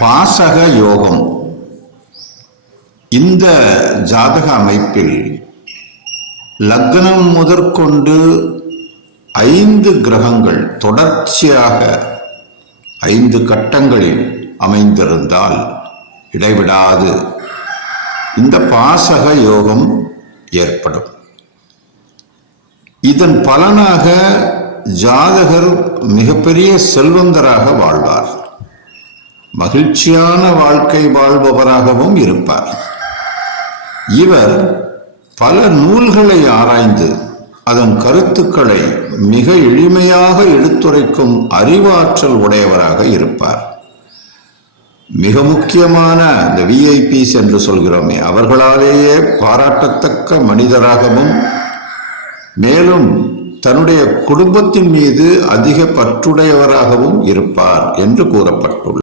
பாசக யோகம். இந்த ஜாதக அமைப்பில் லக்னம் முதற்கொண்டு 5 கிரகங்கள் தொடர்ச்சியாக 5 கட்டங்களில் அமைந்திருந்தால் இடைவிடாது இந்த பாசக யோகம் ஏற்படும். இதன் பலனாக ஜாதகர் மிகப்பெரிய செல்வந்தராக வாழ்வார், மகிழ்ச்சியான வாழ்க்கை வாழ்பவராகவும் இருப்பார். இவர் பல நூல்களை ஆராய்ந்து அதன் கருத்துக்களை மிக எளிமையாக எடுத்துரைக்கும் அறிவாற்றல் உடையவராக இருப்பார். மிக முக்கியமான இந்த விஐபிஸ் என்று சொல்கிறோமே, அவர்களாலேயே பாராட்டத்தக்க மனிதராகவும், மேலும் தன்னுடைய குடும்பத்தின் மீது அதிக பற்றுடையவராகவும் இருப்பார் என்று கூறப்பட்டுள்ளது.